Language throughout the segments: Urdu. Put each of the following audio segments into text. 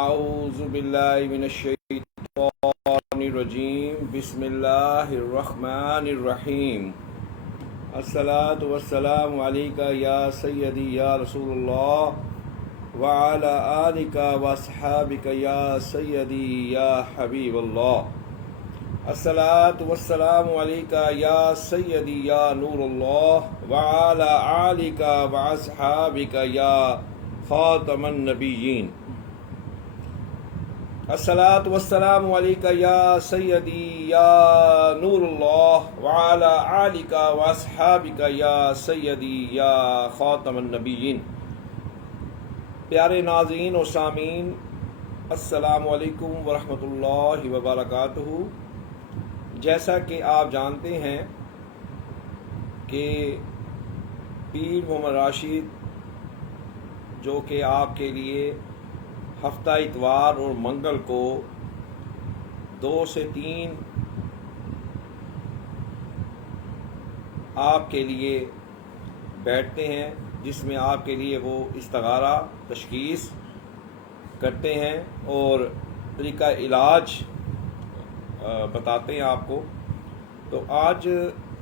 اعوذ باللہ من الشیطان الرجیم بسم اللہ الرحمن الرحیم الصلاۃ والسلام علیک یا سیدی یا رسول اللہ وعلی آلک واصحابک یا سیدی یا حبیب اللہ الصلاۃ والسلام علیک یا سیدی یا نور اللہ وعلی آلک واصحابک یا خاتم النبیین الصلاۃ والسلام علیک یا سیدی یا نور اللہ وعلی آلک واصحابک یا سیدی یا خاتم النبیین۔ پیارے ناظرین اور سامعین، السلام علیکم ورحمۃ اللہ وبرکاتہ۔ جیسا کہ آپ جانتے ہیں کہ پیر محمد راشد جو کہ آپ کے لیے ہفتہ اتوار اور منگل کو 2 سے 3 آپ کے لیے بیٹھتے ہیں، جس میں آپ کے لیے وہ استخارہ تشخیص کرتے ہیں اور طریقہ علاج بتاتے ہیں آپ کو۔ تو آج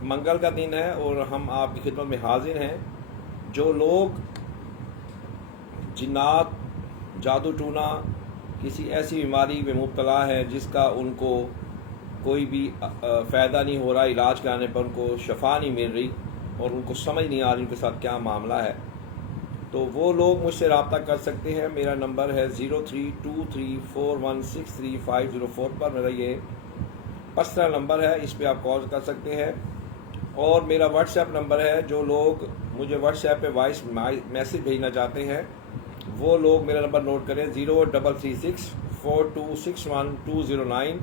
منگل کا دن ہے اور ہم آپ کی خدمت میں حاضر ہیں۔ جو لوگ جنات، جادو ٹونا، کسی ایسی بیماری میں مبتلا ہے جس کا ان کو کوئی بھی فائدہ نہیں ہو رہا، علاج کرانے پر ان کو شفا نہیں مل رہی اور ان کو سمجھ نہیں آ رہی ان کے ساتھ کیا معاملہ ہے، تو وہ لوگ مجھ سے رابطہ کر سکتے ہیں۔ میرا نمبر ہے 032341630504 پر، میرا یہ پرسنل نمبر ہے، اس پہ آپ کال کر سکتے ہیں۔ اور میرا واٹس ایپ نمبر ہے، جو لوگ مجھے واٹس ایپ پہ وائس میسیج بھیجنا چاہتے ہیں وہ لوگ میرا نمبر نوٹ کریں، 03364261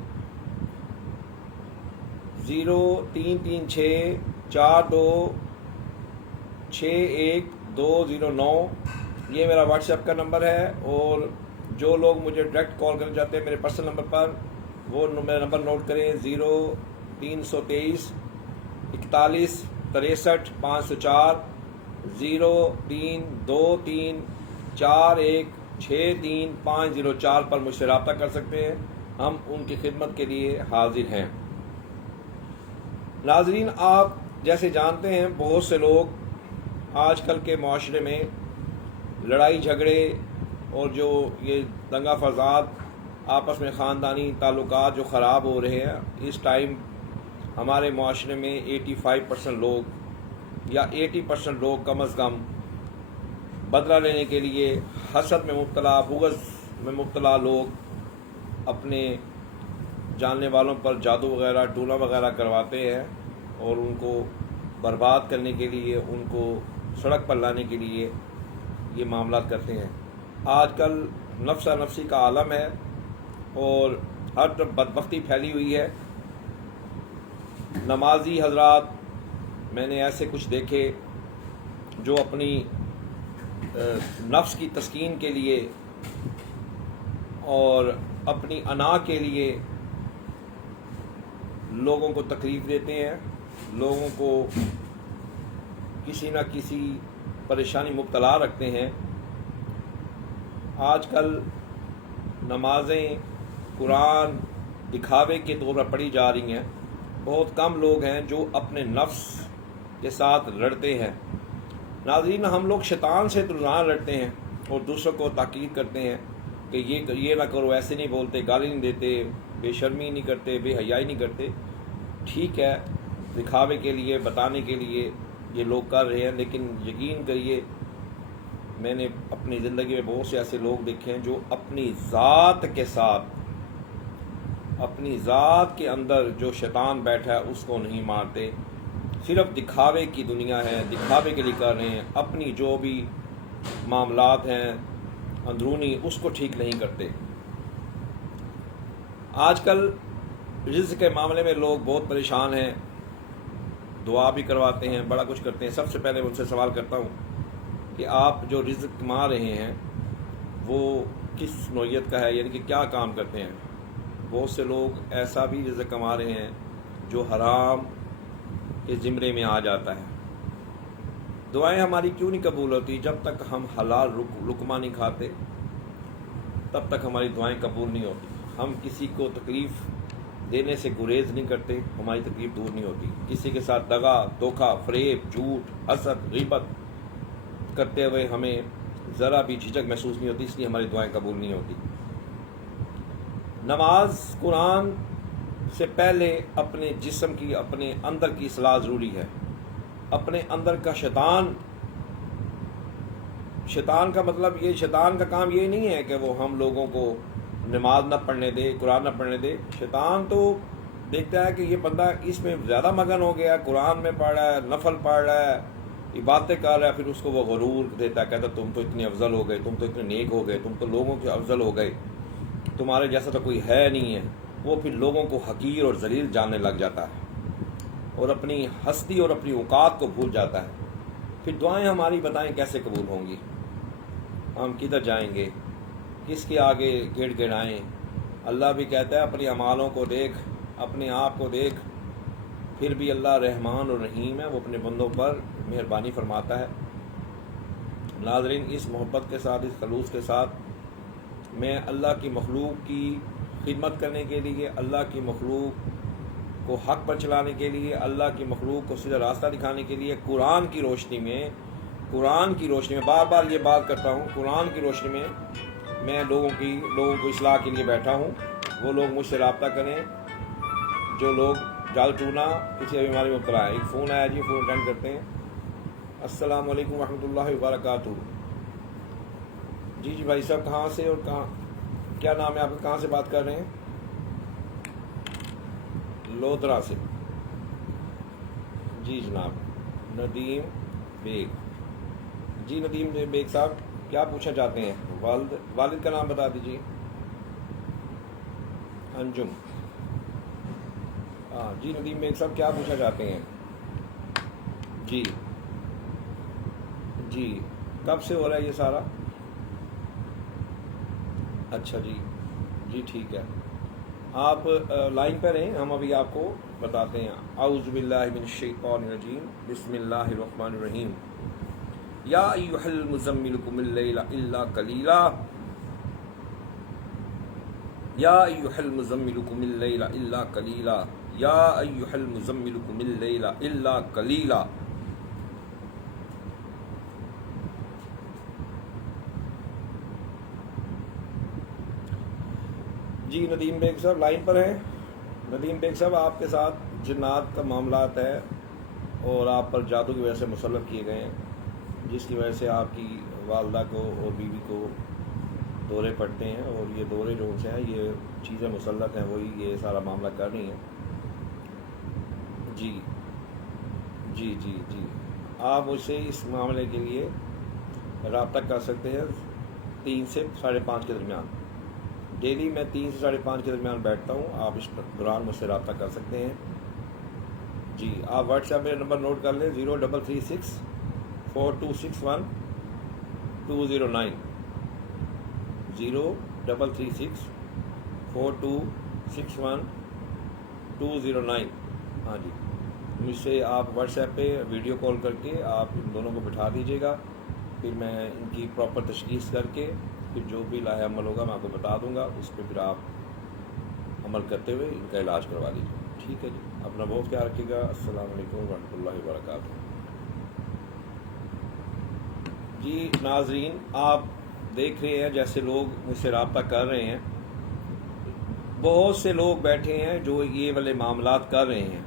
03364261 یہ میرا واٹس ایپ کا نمبر ہے۔ اور جو لوگ مجھے ڈائریکٹ کال کرنا چاہتے ہیں میرے پرسنل نمبر پر، وہ میرا نمبر نوٹ کریں، 0323 41 63 504 0323 41 63 504 پر مجھ سے رابطہ کر سکتے ہیں، ہم ان کی خدمت کے لیے حاضر ہیں۔ ناظرین، آپ جیسے جانتے ہیں بہت سے لوگ آج کل کے معاشرے میں لڑائی جھگڑے اور جو یہ دنگا فساد، آپس میں خاندانی تعلقات جو خراب ہو رہے ہیں، اس ٹائم ہمارے معاشرے میں 85% لوگ یا 80% لوگ کم از کم بدلہ لینے کے لیے حسد میں مبتلا، بغض میں مبتلا لوگ اپنے جاننے والوں پر جادو وغیرہ، ٹونا وغیرہ کرواتے ہیں اور ان کو برباد کرنے کے لیے، ان کو سڑک پر لانے کے لیے یہ معاملات کرتے ہیں۔ آج کل نفسا نفسی کا عالم ہے اور ہر طرف بدبختی پھیلی ہوئی ہے۔ نمازی حضرات میں نے ایسے کچھ دیکھے جو اپنی نفس کی تسکین کے لیے اور اپنی انا کے لیے لوگوں کو تکلیف دیتے ہیں، لوگوں کو کسی نہ کسی پریشانی مبتلا رکھتے ہیں۔ آج کل نمازیں، قرآن دکھاوے کے طور پر پڑھی جا رہی ہیں، بہت کم لوگ ہیں جو اپنے نفس کے ساتھ لڑتے ہیں۔ ناظرین، ہم لوگ شیطان سے تو روزانہ لڑتے ہیں اور دوسروں کو تاکید کرتے ہیں کہ یہ نہ کرو، ایسے نہیں بولتے، گالی نہیں دیتے، بے شرمی نہیں کرتے، بے حیائی نہیں کرتے۔ ٹھیک ہے، دکھاوے کے لیے، بتانے کے لیے یہ لوگ کر رہے ہیں، لیکن یقین کریے میں نے اپنی زندگی میں بہت سے ایسے لوگ دیکھے ہیں جو اپنی ذات کے ساتھ، اپنی ذات کے اندر جو شیطان بیٹھا ہے اس کو نہیں مارتے، صرف دکھاوے کی دنیا ہے، دکھاوے کے لیے کر رہے ہیں، اپنی جو بھی معاملات ہیں اندرونی اس کو ٹھیک نہیں کرتے۔ آج کل رزق کے معاملے میں لوگ بہت پریشان ہیں، دعا بھی کرواتے ہیں، بڑا کچھ کرتے ہیں۔ سب سے پہلے ان سے سوال کرتا ہوں کہ آپ جو رزق کما رہے ہیں وہ کس نوعیت کا ہے، یعنی کہ کیا کام کرتے ہیں؟ بہت سے لوگ ایسا بھی رزق کما رہے ہیں جو حرام کے زمرے میں آ جاتا ہے۔ دعائیں ہماری کیوں نہیں قبول ہوتی؟ جب تک ہم حلال لقمہ نہیں کھاتے، تب تک ہماری دعائیں قبول نہیں ہوتی. ہم کسی کو تکلیف دینے سے گریز نہیں کرتے، ہماری تکلیف دور نہیں ہوتی. کسی کے ساتھ دغا، دھوکہ، فریب، جھوٹ، حسد، غیبت کرتے ہوئے ہمیں ذرا بھی جھجک محسوس نہیں ہوتی، اس لیے ہماری دعائیں قبول نہیں ہوتی. نماز قرآن سے پہلے اپنے جسم کی، اپنے اندر کی اصلاح ضروری ہے. اپنے اندر کا شیطان کا مطلب یہ، شیطان کا کام یہ نہیں ہے کہ وہ ہم لوگوں کو نماز نہ پڑھنے دے، قرآن نہ پڑھنے دے. شیطان تو دیکھتا ہے کہ یہ بندہ اس میں زیادہ مگن ہو گیا، قرآن میں پڑھ رہا ہے، نفل پڑھ رہا ہے، عبادتیں کر رہا ہے، پھر اس کو وہ غرور دیتا ہے، کہتا ہے تم تو اتنے افضل ہو گئے، تم تو اتنے نیک ہو گئے، تم تو لوگوں کے افضل ہو گئے، تمہارے جیسا تو کوئی ہے نہیں ہے. وہ پھر لوگوں کو حقیر اور ذلیل جاننے لگ جاتا ہے اور اپنی ہستی اور اپنی اوقات کو بھول جاتا ہے. پھر دعائیں ہماری بتائیں کیسے قبول ہوں گی؟ ہم کدھر جائیں گے؟ کس کے آگے گڑ گڑائیں؟ اللہ بھی کہتا ہے اپنی اعمالوں کو دیکھ، اپنے آپ کو دیکھ. پھر بھی اللہ رحمان اور رحیم ہے، وہ اپنے بندوں پر مہربانی فرماتا ہے. ناظرین، اس محبت کے ساتھ، اس خلوص کے ساتھ میں اللہ کی مخلوق کی خدمت کرنے کے لیے، اللہ کی مخلوق کو حق پر چلانے کے لیے، اللہ کی مخلوق کو سیدھا راستہ دکھانے کے لیے قرآن کی روشنی میں بار بار یہ بات کرتا ہوں، قرآن کی روشنی میں میں لوگوں کو اصلاح کے لیے بیٹھا ہوں. وہ لوگ مجھ سے رابطہ کریں جو لوگ جال ٹونا کسی بیماری میں مبتلا ہے. ایک فون آیا جی، فون اٹینڈ کرتے ہیں. السلام علیکم ورحمۃ اللہ وبرکاتہ. جی بھائی صاحب، کہاں سے اور کیا نام ہے آپ کا؟ کہاں سے بات کر رہے ہیں؟ لودرا سے. جی جناب، ندیم بیگ. جی ندیم بیگ صاحب، کیا پوچھنا چاہتے ہیں؟ والد کا نام بتا دیجیے. انجم. جی ندیم بیگ صاحب، کیا پوچھنا چاہتے ہیں؟ جی کب سے ہو رہا ہے یہ سارا؟ اچھا جی ٹھیک ہے. آپ لائن پہ رہیں، ہم ابھی آپ کو بتاتے ہیں. اعوذ باللہ من الشیطان الرجیم، بسم اللہ الرحمن الرحیم. یا ایھا المزمل قم اللیل الا قلیلا، یا ایھا المزمل قم اللیل الا قلیلا، یا ایھا المزمل قم اللیل الا قلیلا. جی ندیم بیگ صاحب لائن پر ہیں. ندیم بیگ صاحب، آپ کے ساتھ جنات کا معاملات ہے اور آپ پر جادو کی وجہ سے مسلط کیے گئے ہیں، جس کی وجہ سے آپ کی والدہ کو اور بیوی کو دورے پڑتے ہیں، اور یہ دورے جو سے ہیں یہ چیزیں مسلط ہیں، وہی یہ سارا معاملہ کر رہی ہیں. جی آپ مجھ سے اس معاملے کے لیے رابطہ کر سکتے ہیں 3 سے 5:30 کے درمیان. ڈیلی میں 3 سے 5:30 کے درمیان بیٹھتا ہوں. آپ اس دوران مجھ سے رابطہ کر سکتے ہیں. جی آپ واٹس ایپ میرا نمبر نوٹ کر لیں، 0336 4261 209. 0336 4261 209. ہاں جی، مجھ سے آپ واٹس ایپ پہ ویڈیو کال کر کے آپ ان دونوں کو بٹھا دیجیے گا. پھر میں ان کی پراپر تشخیص کر کے پھر جو بھی لاہ عمل ہوگا میں آپ کو بتا دوں گا، اس پہ پھر آپ عمل کرتے ہوئے ان کا علاج کروا دیجیے. ٹھیک ہے جی، اپنا بہت خیال رکھیے گا. السلام علیکم ورحمۃ اللہ وبرکاتہ. جی ناظرین، آپ دیکھ رہے ہیں جیسے لوگ مجھ سے رابطہ کر رہے ہیں، بہت سے لوگ بیٹھے ہیں جو یہ والے معاملات کر رہے ہیں.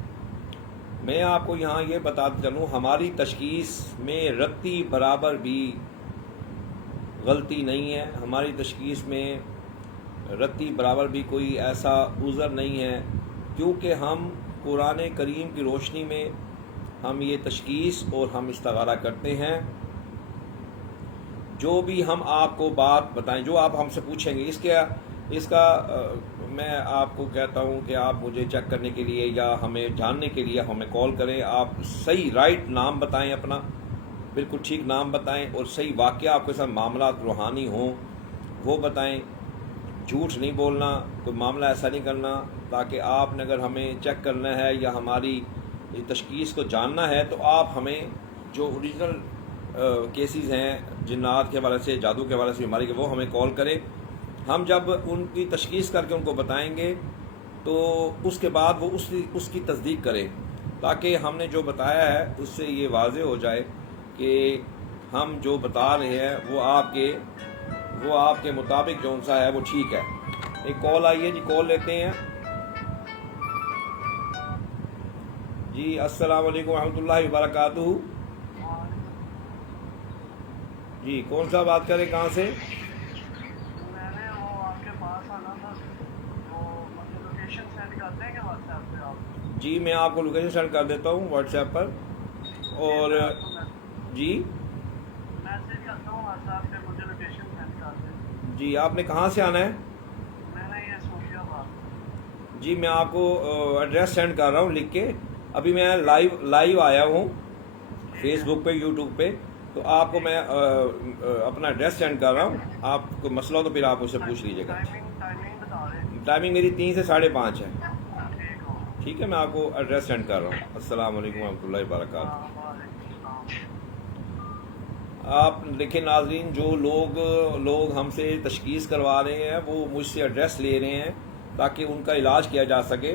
میں آپ کو یہاں یہ بتاتا چلوں، ہماری تشخیص میں رتی برابر بھی غلطی نہیں ہے. ہماری تشخیص میں رتی برابر بھی کوئی ایسا عذر نہیں ہے، کیونکہ ہم قرآن کریم کی روشنی میں ہم یہ تشخیص اور ہم استخارہ کرتے ہیں. جو بھی ہم آپ کو بات بتائیں، جو آپ ہم سے پوچھیں گے، اس کا میں آپ کو کہتا ہوں کہ آپ مجھے چیک کرنے کے لیے یا ہمیں جاننے کے لیے ہمیں کال کریں. آپ صحیح رائٹ نام بتائیں، اپنا بالکل ٹھیک نام بتائیں، اور صحیح واقعہ آپ کے ساتھ معاملات روحانی ہوں وہ بتائیں. جھوٹ نہیں بولنا، کوئی معاملہ ایسا نہیں کرنا. تاکہ آپ نے اگر ہمیں چیک کرنا ہے یا ہماری تشخیص کو جاننا ہے تو آپ ہمیں جو اوریجنل کیسز ہیں جنات کے حوالے سے، جادو کے حوالے سے، بیماری کے، وہ ہمیں کال کریں. ہم جب ان کی تشخیص کر کے ان کو بتائیں گے تو اس کے بعد وہ اس کی تصدیق کریں، تاکہ ہم نے جو بتایا ہے اس سے یہ واضح ہو جائے کہ ہم جو بتا رہے ہیں وہ آپ کے مطابق جو سا ہے وہ ٹھیک ہے۔ ایک کال آئی ہے جی، کال لیتے ہیں جی۔ السلام علیکم ورحمۃ اللہ وبرکاتہ۔ جی کون سا بات کریں، کہاں سے؟ میں نے وہ آپ کے پاس آنا تھا، وہ مجھے لوکیشن سینڈ کر دیں گے واٹس ایپ پہ آپ؟ جی میں آپ کو لوکیشن سینڈ کر دیتا ہوں واٹس ایپ پر، اور جی میسج کرتا ہوں واٹس ایپ پہ، مجھے لوکیشن سینڈ کر دیں۔ جی آپ نے کہاں سے آنا ہے؟ میں نے یہ صوفیہ آباد۔ جی میں آپ کو ایڈریس سینڈ کر رہا ہوں لکھ کے۔ ابھی میں لائیو آیا ہوں فیس بک پہ، یوٹیوب پہ، تو آپ کو میں اپنا ایڈریس سینڈ کر رہا ہوں۔ آپ کو مسئلہ ہو تو پھر آپ اسے پوچھ لیجیے گا۔ ٹائمنگ بتا رہے؟ ٹائمنگ میری 3 سے 5:30 ہے۔ ٹھیک ہو، ٹھیک ہے، میں آپ کو ایڈریس سینڈ کر رہا ہوں۔ السلام علیکم ورحمۃ اللہ وبرکاتہ۔ وعلیکم السلام۔ آپ دیکھیں ناظرین، جو لوگ ہم سے تشخیص کروا رہے ہیں وہ مجھ سے ایڈریس لے رہے ہیں تاکہ ان کا علاج کیا جا سکے،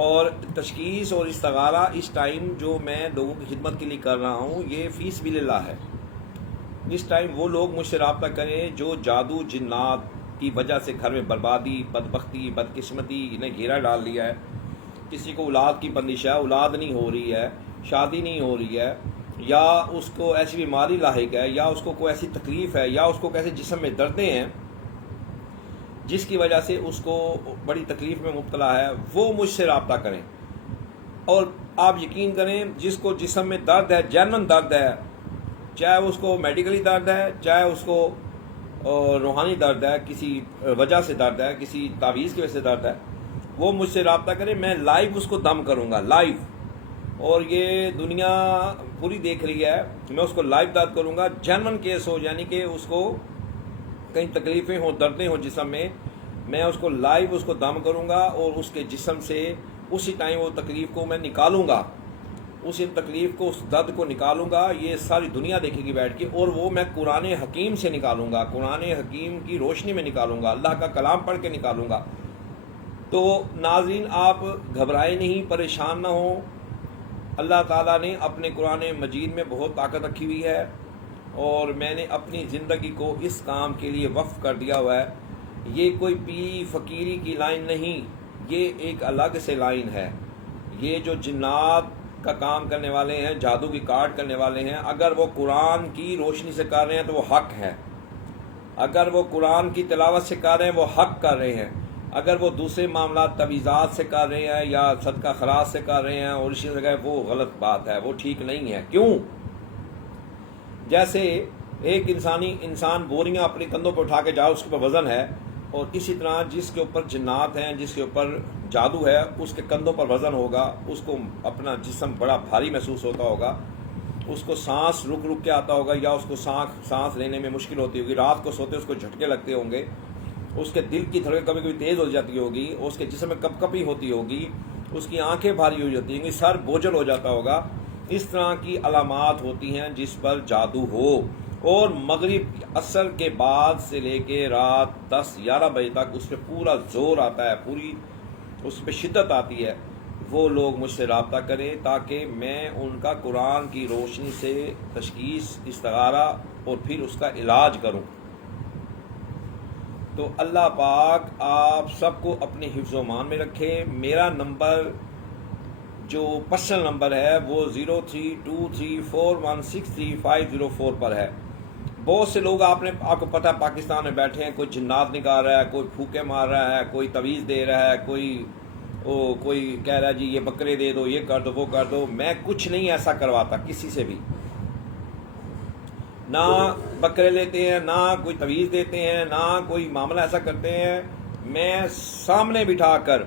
اور تشخیص اور استخارہ اس ٹائم جو میں لوگوں کی خدمت کے لیے کر رہا ہوں یہ فی سبیل اللہ ہے۔ اس ٹائم وہ لوگ مجھ سے رابطہ کریں جو جادو جنات کی وجہ سے گھر میں بربادی، بدبختی، بدقسمتی انہیں گھیرا ڈال لیا ہے، کسی کو اولاد کی بندش ہے، اولاد نہیں ہو رہی ہے، شادی نہیں ہو رہی ہے، یا اس کو ایسی بیماری لاحق ہے، یا اس کو کوئی ایسی تکلیف ہے، یا اس کو کیسے جسم میں دردیں ہیں جس کی وجہ سے اس کو بڑی تکلیف میں مبتلا ہے، وہ مجھ سے رابطہ کریں۔ اور آپ یقین کریں، جس کو جسم میں درد ہے، جینون درد ہے، چاہے اس کو میڈیکلی درد ہے، چاہے اس کو روحانی درد ہے، کسی وجہ سے درد ہے، کسی تعویذ کی وجہ سے درد ہے، وہ مجھ سے رابطہ کریں۔ میں لائیو اس کو دم کروں گا، لائیو، اور یہ دنیا پوری دیکھ رہی ہے، میں اس کو لائیو درد کروں گا۔ جینون کیس ہو، یعنی کہ اس کو کہیں تکلیفیں ہوں، دردیں ہوں جسم میں اس کو لائیو اس کو دم کروں گا، اور اس کے جسم سے اسی ٹائم وہ تکلیف کو میں نکالوں گا، اسی تکلیف کو، اس درد کو نکالوں گا۔ یہ ساری دنیا دیکھے گی بیٹھ کے، اور وہ میں قرآن حکیم سے نکالوں گا، قرآن حکیم کی روشنی میں نکالوں گا، اللہ کا کلام پڑھ کے نکالوں گا۔ تو ناظرین آپ گھبرائے نہیں، پریشان نہ ہوں۔ اللہ تعالیٰ نے اپنے قرآن مجید میں بہت طاقت رکھی ہوئی ہے، اور میں نے اپنی زندگی کو اس کام کے لیے وقف کر دیا ہوا ہے۔ یہ کوئی پیر فقیری کی لائن نہیں، یہ ایک الگ سے لائن ہے۔ یہ جو جنات کا کام کرنے والے ہیں، جادو کی کارڈ کرنے والے ہیں، اگر وہ قرآن کی روشنی سے کر رہے ہیں تو وہ حق ہے، اگر وہ قرآن کی تلاوت سے کر رہے ہیں وہ حق کر رہے ہیں، اگر وہ دوسرے معاملات تعویذات سے کر رہے ہیں یا صدقہ خیرات سے کر رہے ہیں اور اسی جگہ، وہ غلط بات ہے، وہ ٹھیک نہیں ہے۔ کیوں؟ جیسے ایک انسان بوریاں اپنے کندھوں پہ اٹھا کے جائے، اس کے اوپر وزن ہے، اور اسی طرح جس کے اوپر جنات ہیں، جس کے اوپر جادو ہے، اس کے کندھوں پر وزن ہوگا، اس کو اپنا جسم بڑا بھاری محسوس ہوتا ہوگا، اس کو سانس رک کے آتا ہوگا، یا اس کو سانس لینے میں مشکل ہوتی ہوگی، رات کو سوتے اس کو جھٹکے لگتے ہوں گے، اس کے دل کی دھڑکن کبھی کبھی تیز ہو جاتی ہوگی، اس کے جسم میں کپ کپی ہوتی ہوگی، اس کی آنکھیں بھاری ہو جاتی ہوں گی، سر بوجھل ہو جاتا ہوگا۔ اس طرح کی علامات ہوتی ہیں جس پر جادو ہو، اور مغرب عصر کے بعد سے لے کے رات 10-11 بجے تک اس پہ پورا زور آتا ہے، پوری اس پہ شدت آتی ہے۔ وہ لوگ مجھ سے رابطہ کریں تاکہ میں ان کا قرآن کی روشنی سے تشخیص، استخارہ اور پھر اس کا علاج کروں۔ تو اللہ پاک آپ سب کو اپنے حفظ و امان میں رکھے۔ میرا نمبر جو پرسنل نمبر ہے وہ 03234163 پر ہے۔ بہت سے لوگ آپ کو پتہ ہے پاکستان میں بیٹھے ہیں، کوئی جنات نکال رہا ہے، کوئی پھوکے مار رہا ہے، کوئی تعویذ دے رہا ہے، کوئی کہہ رہا ہے جی یہ بکرے دے دو، یہ کر دو، وہ کر دو۔ میں کچھ نہیں ایسا کرواتا کسی سے بھی، نہ بکرے لیتے ہیں، نہ کوئی تعویذ دیتے ہیں، نہ کوئی معاملہ ایسا کرتے ہیں۔ میں سامنے بٹھا کر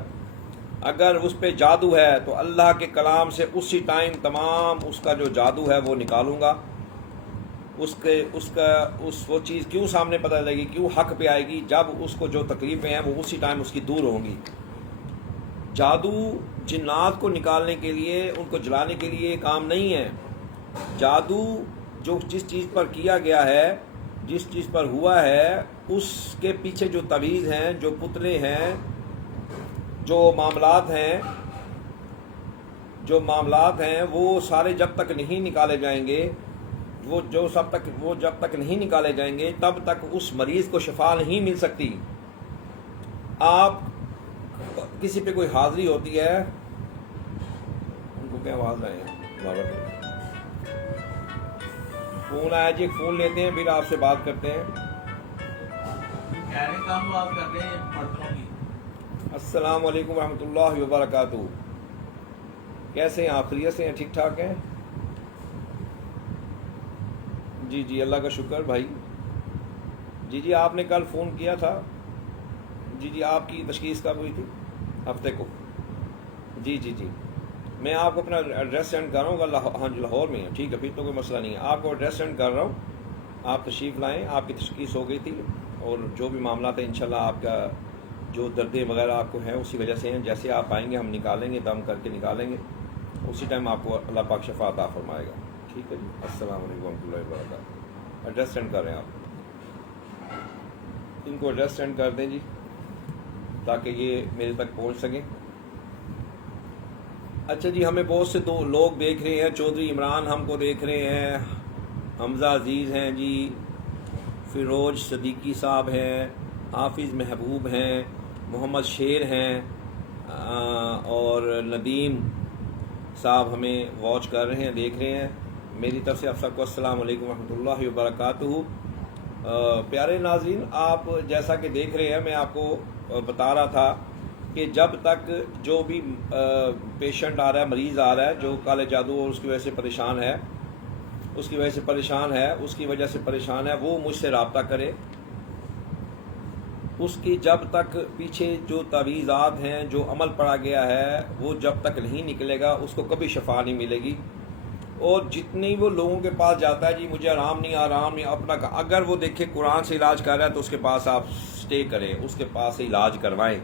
اگر اس پہ جادو ہے تو اللہ کے کلام سے اسی ٹائم تمام اس کا جو جادو ہے وہ نکالوں گا۔ وہ چیز کیوں سامنے پتہ چلے گی، کیوں حق پہ آئے گی، جب اس کو جو تکلیفیں ہیں وہ اسی ٹائم اس کی دور ہوں گی۔ جادو جنات کو نکالنے کے لیے، ان کو جلانے کے لیے کام نہیں ہے۔ جادو جس چیز پر کیا گیا ہے، جس چیز پر ہوا ہے، اس کے پیچھے جو تویز ہیں، جو پتلے ہیں، جو معاملات ہیں وہ سارے جب تک نہیں نکالے جائیں گے، وہ جب تک نہیں نکالے جائیں گے تب تک اس مریض کو شفا نہیں مل سکتی۔ آپ کسی پہ کوئی حاضری ہوتی ہے، ان کو کیا آواز آئے ہیں، فون آیا جی، فون لیتے ہیں پھر آپ سے بات کرتے ہیں۔ السلام علیکم ورحمۃ اللہ وبرکاتہ، کیسے ہیں آپ؟ خیریت سے ہیں؟ ٹھیک ٹھاک ہیں؟ جی جی اللہ کا شکر بھائی۔ جی آپ نے کل فون کیا تھا، جی آپ کی تشخیص کب ہوئی تھی؟ ہفتے کو۔ جی میں آپ کو اپنا ایڈریس سینڈ کر رہا ہوں، ہاں جی لاہور میں ہے، ٹھیک ہے، پھر تو کوئی مسئلہ نہیں ہے، آپ کو ایڈریس سینڈ کر رہا ہوں، آپ تشریف لائیں، آپ کی تشخیص ہو گئی تھی، اور جو بھی معاملات ہیں انشاءاللہ آپ کا جو دردیں وغیرہ آپ کو ہیں اسی وجہ سے ہیں، جیسے آپ آئیں گے ہم نکالیں گے، دم کر کے نکالیں گے، اسی ٹائم آپ کو اللہ پاک شفا عطا فرمائے گا، ٹھیک ہے جی۔ السلام علیکم ورحمۃ اللہ وبرکاتہ۔ ایڈریس سینڈ کر رہے ہیں آپ، ان کو ایڈریس سینڈ کر دیں جی تاکہ یہ میرے تک پہنچ سکیں۔ اچھا جی، ہمیں بہت سے دو لوگ دیکھ رہے ہیں، چودھری عمران ہم کو دیکھ رہے ہیں، حمزہ عزیز ہیں جی، فیروز صدیقی صاحب ہیں، حافظ محبوب ہیں، محمد شیر ہیں، اور ندیم صاحب ہمیں واچ کر رہے ہیں، دیکھ رہے ہیں۔ میری طرف سے آپ سب کو السلام علیکم ورحمۃ اللہ وبرکاتہ۔ پیارے ناظرین، آپ جیسا کہ دیکھ رہے ہیں، میں آپ کو بتا رہا تھا کہ جب تک جو بھی پیشنٹ آ رہا ہے، مریض آ رہا ہے جو کالے جادو اور اس کی وجہ سے پریشان ہے، اس کی وجہ سے پریشان ہے، وہ مجھ سے رابطہ کرے۔ اس کی جب تک پیچھے جو تعویذات ہیں، جو عمل پڑا گیا ہے، وہ جب تک نہیں نکلے گا اس کو کبھی شفا نہیں ملے گی۔ اور جتنی وہ لوگوں کے پاس جاتا ہے جی مجھے آرام نہیں اپنا، اگر وہ دیکھے قرآن سے علاج کر رہا ہے تو اس کے پاس آپ سٹے کریں، اس کے پاس سے علاج کروائیں۔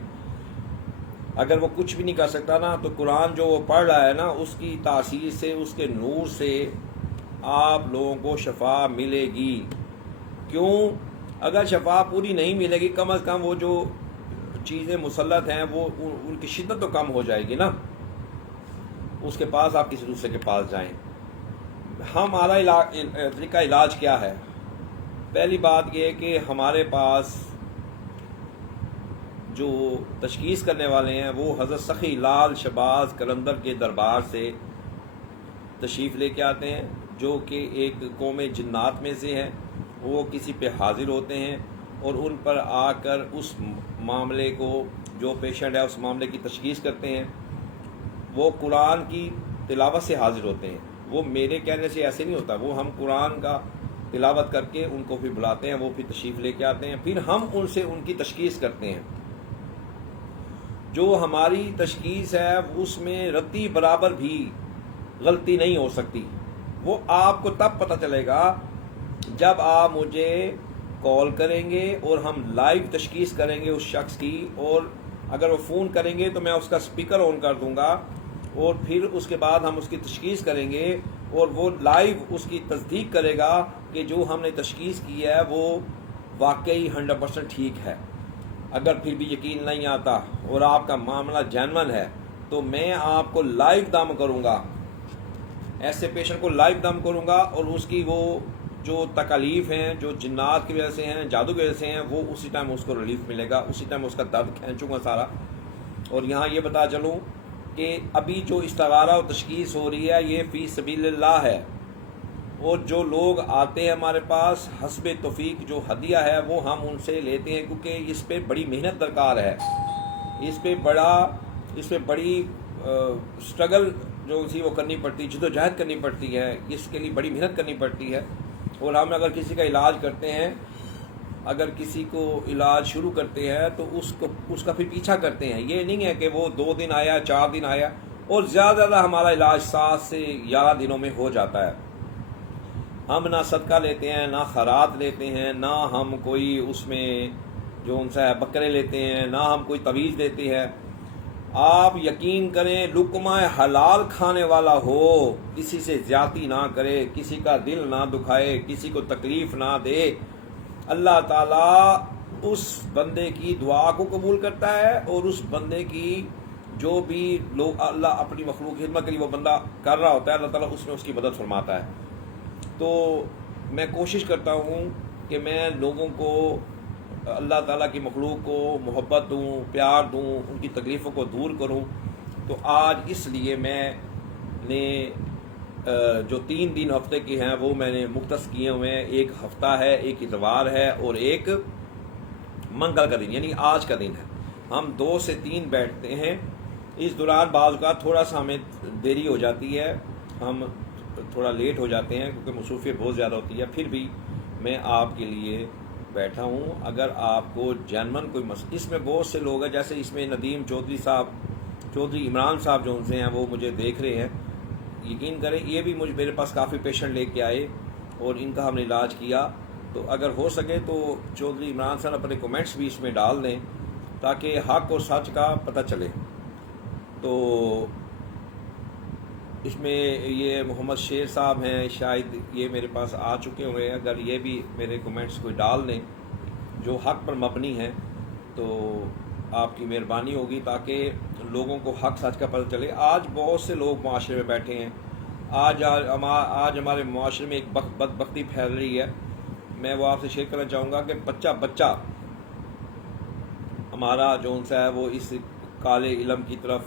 اگر وہ کچھ بھی نہیں کر سکتا نا تو قرآن جو وہ پڑھ رہا ہے نا، اس کی تاثیر سے، اس کے نور سے آپ لوگوں کو شفا ملے گی۔ کیوں؟ اگر شفا پوری نہیں ملے گی، کم از کم وہ جو چیزیں مسلط ہیں وہ ان کی شدت تو کم ہو جائے گی نا۔ اس کے پاس آپ کسی دوسرے کے پاس جائیں۔ ہمارا طریقہ علاج کیا ہے؟ پہلی بات یہ کہ ہمارے پاس جو تشخیص کرنے والے ہیں وہ حضرت سخی لال شہباز قلندر کے دربار سے تشریف لے کے آتے ہیں، جو کہ ایک قوم جنات میں سے ہیں۔ وہ کسی پہ حاضر ہوتے ہیں اور ان پر آ کر اس معاملے کو، جو پیشنٹ ہے اس معاملے کی تشخیص کرتے ہیں۔ وہ قرآن کی تلاوت سے حاضر ہوتے ہیں، وہ میرے کہنے سے ایسے نہیں ہوتا، وہ ہم قرآن کا تلاوت کر کے ان کو پھر بلاتے ہیں، وہ پھر تشریف لے کے آتے ہیں، پھر ہم ان سے ان کی تشخیص کرتے ہیں۔ جو ہماری تشخیص ہے اس میں رتی برابر بھی غلطی نہیں ہو سکتی۔ وہ آپ کو تب پتہ چلے گا جب آپ مجھے کال کریں گے اور ہم لائیو تشخیص کریں گے اس شخص کی، اور اگر وہ فون کریں گے تو میں اس کا سپیکر آن کر دوں گا، اور پھر اس کے بعد ہم اس کی تشخیص کریں گے، اور وہ لائیو اس کی تصدیق کرے گا کہ جو ہم نے تشخیص کی ہے وہ واقعی 100% ٹھیک ہے۔ اگر پھر بھی یقین نہیں آتا اور آپ کا معاملہ جینون ہے تو میں آپ کو لائیو دم کروں گا، ایسے پیشنٹ کو لائیو دم کروں گا، اور اس کی وہ جو تکالیف ہیں، جو جنات کی وجہ سے ہیں، جادو کی وجہ سے ہیں، وہ اسی ٹائم اس کو ریلیف ملے گا، اسی ٹائم اس کا درد کھینچوں گا سارا۔ اور یہاں یہ بتا چلوں کہ ابھی جو استغارہ و تشخیص ہو رہی ہے یہ فی سبیل اللہ ہے، اور جو لوگ آتے ہیں ہمارے پاس حسب توفیق جو ہدیہ ہے وہ ہم ان سے لیتے ہیں، کیونکہ اس پہ بڑی محنت درکار ہے، اس پہ بڑی سٹرگل جو وہ کرنی پڑتی، جدوجہد کرنی پڑتی ہے، اس کے لیے بڑی محنت کرنی پڑتی ہے۔ اور ہم اگر کسی کا علاج کرتے ہیں، اگر کسی کو علاج شروع کرتے ہیں تو اس کا پھر پیچھا کرتے ہیں، یہ نہیں ہے کہ وہ 2 دن آیا 4 دن آیا، اور زیادہ ہمارا علاج 7 سے 11 دنوں میں ہو جاتا ہے۔ ہم نہ صدقہ لیتے ہیں، نہ خیرات لیتے ہیں، نہ ہم کوئی اس میں جو ان سے بکرے لیتے ہیں، نہ ہم کوئی تویز دیتے ہیں۔ آپ یقین کریں، لقمہ حلال کھانے والا ہو، کسی سے زیادتی نہ کرے، کسی کا دل نہ دکھائے، کسی کو تکلیف نہ دے، اللہ تعالیٰ اس بندے کی دعا کو قبول کرتا ہے، اور اس بندے کی جو بھی لوگ اللہ اپنی مخلوق کی خدمت کے لیے وہ بندہ کر رہا ہوتا ہے، اللہ تعالیٰ اس میں اس کی مدد فرماتا ہے۔ تو میں کوشش کرتا ہوں کہ میں لوگوں کو، اللہ تعالیٰ کی مخلوق کو محبت دوں، پیار دوں، ان کی تکلیفوں کو دور کروں۔ تو آج اس لیے میں نے جو 3 دن ہفتے کے ہیں وہ میں نے مختص کیے ہوئے ہیں۔ ایک ہفتہ ہے، ایک اتوار ہے، اور ایک منگل کا دن، یعنی آج کا دن ہے۔ ہم 2 سے 3 بیٹھتے ہیں۔ اس دوران بعض اوقات تھوڑا سا ہمیں دیری ہو جاتی ہے، ہم تھوڑا لیٹ ہو جاتے ہیں کیونکہ مصروفیت بہت زیادہ ہوتی ہے، پھر بھی میں آپ کے لیے بیٹھا ہوں۔ اگر آپ کو جینون کوئی اس میں بہت سے لوگ ہیں، جیسے اس میں ندیم چودھری صاحب، چودھری عمران صاحب جو ان سے ہیں وہ مجھے دیکھ رہے ہیں، یقین کریں یہ بھی میرے پاس کافی پیشنٹ لے کے آئے اور ان کا ہم نے علاج کیا۔ تو اگر ہو سکے تو چودھری عمران صاحب اپنے کمنٹس بھی اس میں ڈال دیں تاکہ حق اور سچ کا پتہ چلے۔ تو اس میں یہ محمد شیر صاحب ہیں، شاید یہ میرے پاس آ چکے ہوئے ہیں، اگر یہ بھی میرے کمنٹس کو ڈال دیں جو حق پر مبنی ہیں تو آپ کی مہربانی ہوگی تاکہ لوگوں کو حق سچ کا پتہ چلے۔ آج بہت سے لوگ معاشرے میں بیٹھے ہیں، آج ہمارے معاشرے میں ایک بدبختی پھیل رہی ہے۔ میں وہ آپ سے شیئر کرنا چاہوں گا کہ بچہ ہمارا جو ان سا ہے وہ اس کالے علم کی طرف،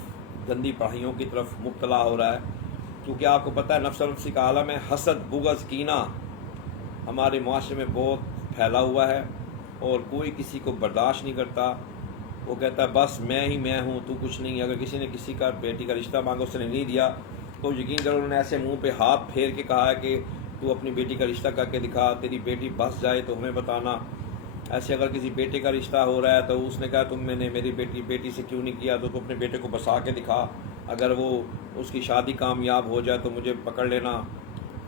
گندی پڑھائیوں کی طرف مبتلا ہو رہا ہے، کیونکہ آپ کو پتہ ہے نفس نفسی کا عالم ہے، حسد، بغض، کینہ ہمارے معاشرے میں بہت پھیلا ہوا ہے، اور کوئی کسی کو برداشت نہیں کرتا۔ وہ کہتا ہے بس میں ہی میں ہوں، تو کچھ نہیں۔ اگر کسی نے کسی کا بیٹی کا رشتہ مانگا اس نے نہیں دیا تو یقین کرو انہوں نے ایسے منہ پہ ہاتھ پھیر کے کہا ہے کہ تو اپنی بیٹی کا رشتہ کر کے دکھا، تیری بیٹی بس جائے تو ہمیں بتانا۔ ایسے اگر کسی بیٹے کا رشتہ ہو رہا ہے تو اس نے کہا تم میں نے میری بیٹی سے کیوں نہیں کیا، تو اپنے بیٹے کو بسا کے دکھا، اگر وہ اس کی شادی کامیاب ہو جائے تو مجھے پکڑ لینا۔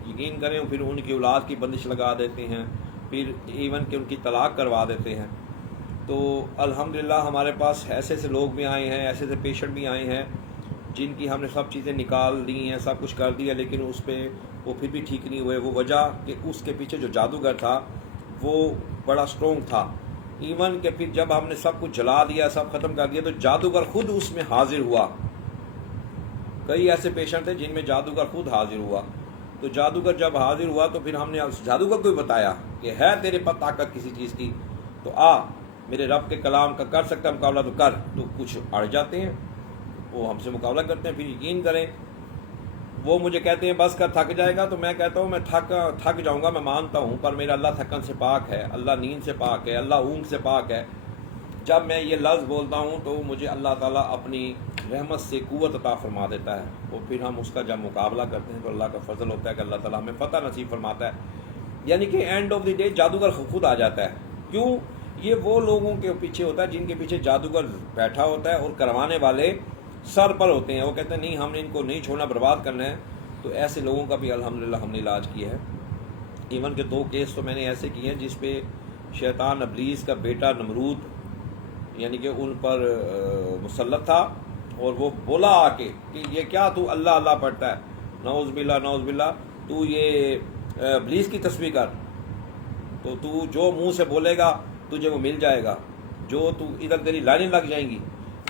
یقین کریں پھر ان کی اولاد کی بندش لگا دیتے ہیں، پھر ایون کہ ان کی طلاق کروا دیتے ہیں۔ تو الحمدللہ ہمارے پاس ایسے ایسے لوگ بھی آئے ہیں، ایسے ایسے پیشنٹ بھی آئے ہیں جن کی ہم نے سب چیزیں نکال دی ہیں، سب کچھ کر دیا، لیکن اس پہ وہ پھر بھی ٹھیک نہیں ہوئے۔ وہ وجہ کہ اس کے پیچھے جو جادوگر تھا وہ بڑا سٹرونگ تھا، ایون کہ پھر جب ہم نے سب کچھ جلا دیا، سب ختم کر دیا، تو جادوگر خود اس میں حاضر ہوا۔ کئی ایسے پیشنٹ تھے جن میں جادوگر خود حاضر ہوا۔ تو جادوگر جب حاضر ہوا تو پھر ہم نے جادوگر کو بھی بتایا کہ ہے تیرے پاس طاقت کسی چیز کی تو آ، میرے رب کے کلام کا کر سکتا مقابلہ تو کر۔ تو کچھ اڑ جاتے ہیں، وہ ہم سے مقابلہ کرتے ہیں، پھر یقین کریں وہ مجھے کہتے ہیں بس کر، تھک جائے گا، تو میں کہتا ہوں میں تھک جاؤں گا، میں مانتا ہوں، پر میرا اللہ تھکن سے پاک ہے، اللہ نیند سے پاک ہے، اللہ اونگ سے پاک ہے۔ جب میں یہ لفظ بولتا ہوں تو مجھے اللہ تعالیٰ اپنی رحمت سے قوت عطا فرما دیتا ہے، اور پھر ہم اس کا جب مقابلہ کرتے ہیں تو اللہ کا فضل ہوتا ہے کہ اللہ تعالیٰ ہمیں فتح نصیب فرماتا ہے۔ یعنی کہ اینڈ آف دی ڈے جادوگر خود آ جاتا ہے۔ کیوں؟ یہ وہ لوگوں کے پیچھے ہوتا ہے جن کے پیچھے جادوگر بیٹھا ہوتا ہے اور کروانے والے سر پر ہوتے ہیں، وہ کہتے ہیں نہیں ہم نے ان کو نہیں چھوڑنا، برباد کرنا ہے۔ تو ایسے لوگوں کا بھی الحمدللہ ہم نے علاج کیا ہے۔ ایون کہ 2 کیس تو میں نے ایسے کیے ہیں جس پہ شیطان ابلیس کا بیٹا نمرود یعنی کہ ان پر مسلط تھا، اور وہ بولا آ کے کہ یہ کیا تو اللہ اللہ پڑھتا ہے، نعوذ باللہ نعوذ باللہ، تو یہ ابلیس کی تسبیح کر، تو جو منہ سے بولے گا تجھے وہ مل جائے گا، جو تو ادھر تیری لائنیں لگ جائیں گی۔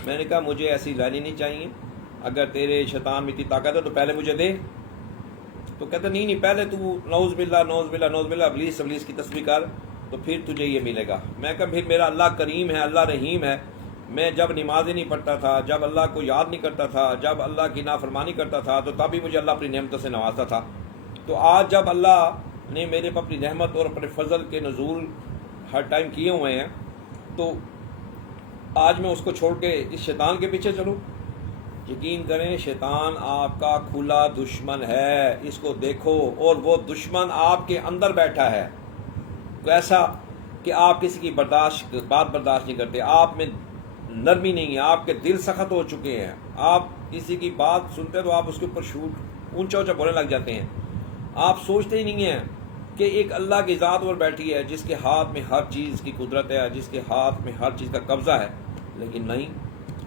میں نے کہا مجھے ایسی لائنیں نہیں چاہیے، اگر تیرے شیطان میں اتنی طاقت ہے تو پہلے مجھے دے۔ تو کہتے نہیں پہلے تو نعوذ باللہ نعوذ باللہ نعوذ باللہ ابلیس کی تسبیح کر، تو پھر تجھے یہ ملے گا۔ میں کہا پھر میرا اللہ کریم ہے، اللہ رحیم ہے، میں جب نمازیں نہیں پڑھتا تھا، جب اللہ کو یاد نہیں کرتا تھا، جب اللہ کی نافرمانی کرتا تھا، تو تب بھی مجھے اللہ اپنی نعمتوں سے نوازتا تھا۔ تو آج جب اللہ نے میرے پر اپنی رحمت اور اپنے فضل کے نزول ہر ٹائم کیے ہوئے ہیں، تو آج میں اس کو چھوڑ کے اس شیطان کے پیچھے چلوں؟ یقین کریں شیطان آپ کا کھلا دشمن ہے، اس کو دیکھو، اور وہ دشمن آپ کے اندر بیٹھا ہے، ایسا کہ آپ کسی کی بات برداشت نہیں کرتے، آپ میں نرمی نہیں ہے، آپ کے دل سخت ہو چکے ہیں، آپ کسی کی بات سنتے تو آپ اس کے اوپر اونچا اونچا بولنے لگ جاتے ہیں، آپ سوچتے ہی نہیں ہیں کہ ایک اللہ کی ذات پر بیٹھی ہے جس کے ہاتھ میں ہر چیز کی قدرت ہے، جس کے ہاتھ میں ہر چیز کا قبضہ ہے، لیکن نہیں،